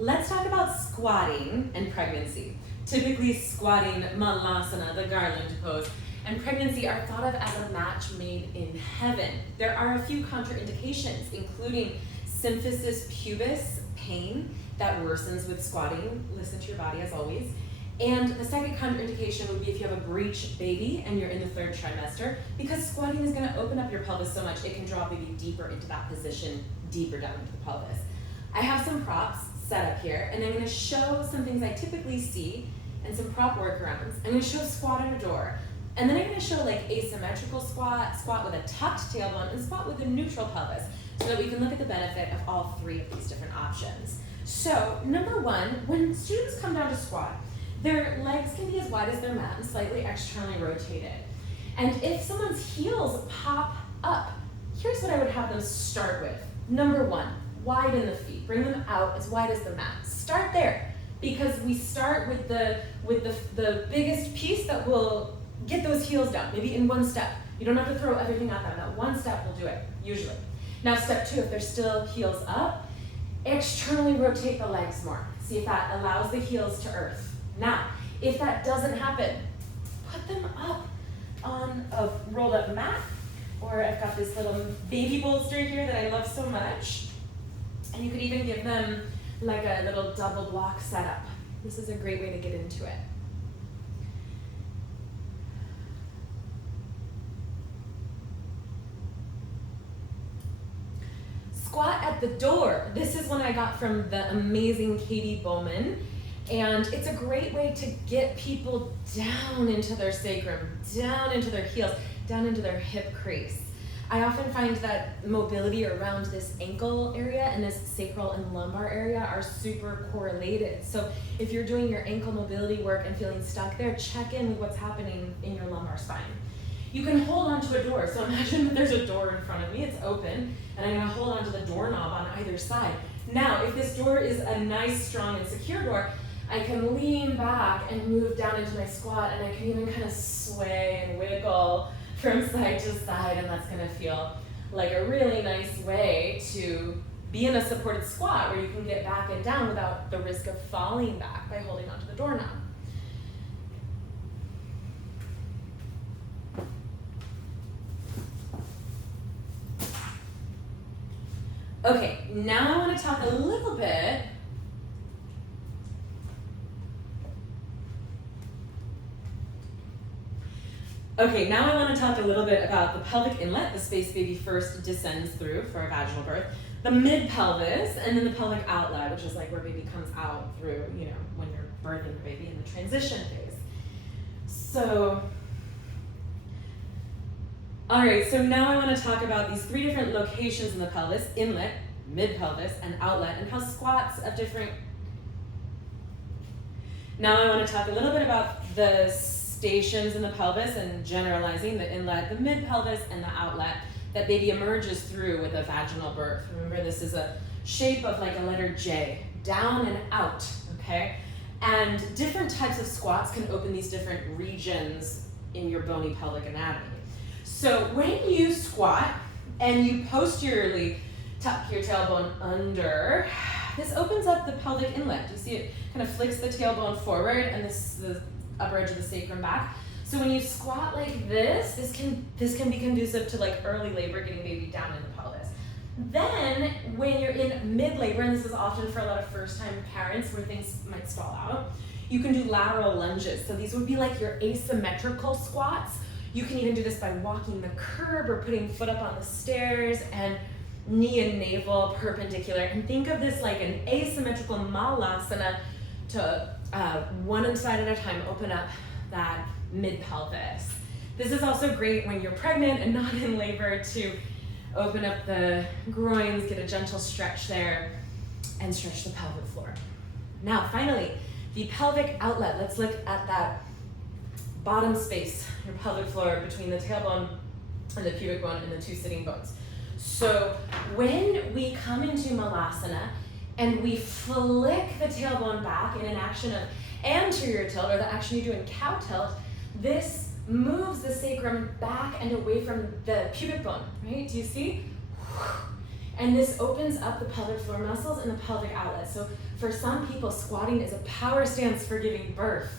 Let's talk about squatting and pregnancy. Typically squatting, malasana, the garland pose, and pregnancy are thought of as a match made in heaven. There are a few contraindications, including symphysis pubis pain that worsens with squatting. Listen to your body as always. And the second contraindication would be if you have a breech baby and you're in the third trimester, because squatting is going to open up your pelvis so much it can draw baby deeper into that position, deeper down into the pelvis. I have some props set up here, and I'm going to show some things I typically see and some prop workarounds. I'm going to show squat at a door, and then I'm going to show like asymmetrical squat, squat with a tucked tailbone, and squat with a neutral pelvis, so that we can look at the benefit of all three of these different options. So number one, when students come down to squat, their legs can be as wide as their mat and slightly externally rotated. And if someone's heels pop up, here's what I would have them start with. Number one, widen the feet. Bring them out as wide as the mat. Start there, because we start with the biggest piece that will get those heels down, maybe in one step. You don't have to throw everything at them. That one step will do it, usually. Now step two, if they're still heels up, externally rotate the legs more. See if that allows the heels to earth. Now, if that doesn't happen, put them up on a rolled up mat, or I've got this little baby bolster here that I love so much. And you could even give them like a little double block setup. This is a great way to get into it. Squat at the door. This is one I got from the amazing Katie Bowman. And it's a great way to get people down into their sacrum, down into their heels, down into their hip crease. I often find that mobility around this ankle area and this sacral and lumbar area are super correlated. So if you're doing your ankle mobility work and feeling stuck there, check in with what's happening in your lumbar spine. You can hold onto a door. So imagine that there's a door in front of me, it's open, and I'm gonna hold onto the doorknob on either side. Now, if this door is a nice, strong, and secure door, I can lean back and move down into my squat, and I can even kind of sway and wiggle from side to side, and that's gonna feel like a really nice way to be in a supported squat where you can get back and down without the risk of falling back by holding onto the doorknob. Okay, now I want to talk a little bit about the pelvic inlet, the space baby first descends through for a vaginal birth, the mid-pelvis, and then the pelvic outlet, which is like where baby comes out through, when you're birthing your baby in the transition phase. So, all right, so now I want to talk about these three different locations in the pelvis: inlet, mid-pelvis, and outlet, and how squats of different. Now I want to talk a little bit about the stations in the pelvis and generalizing the inlet, the mid-pelvis, and the outlet that baby emerges through with a vaginal birth. Remember, this is a shape of like a letter J, down and out, okay? And different types of squats can open these different regions in your bony pelvic anatomy. So when you squat and you posteriorly tuck your tailbone under, this opens up the pelvic inlet. You see it kind of flicks the tailbone forward, and this is the upper edge of the sacrum back. So when you squat like this, this can be conducive to like early labor, getting baby down in the pelvis. Then when you're in mid-labor, and this is often for a lot of first-time parents where things might stall out, you can do lateral lunges. So these would be like your asymmetrical squats. You can even do this by walking the curb or putting foot up on the stairs and knee and navel perpendicular. And think of this like an asymmetrical malasana to one side at a time, open up that mid-pelvis. This is also great when you're pregnant and not in labor to open up the groins, get a gentle stretch there, and stretch the pelvic floor. Now, finally, the pelvic outlet. Let's look at that bottom space, your pelvic floor between the tailbone and the pubic bone and the two sitting bones. So when we come into malasana and we flick the tailbone back in an action of anterior tilt, or the action you do in cow tilt, this moves the sacrum back and away from the pubic bone, right? Do you see? And this opens up the pelvic floor muscles and the pelvic outlet. So for some people, squatting is a power stance for giving birth.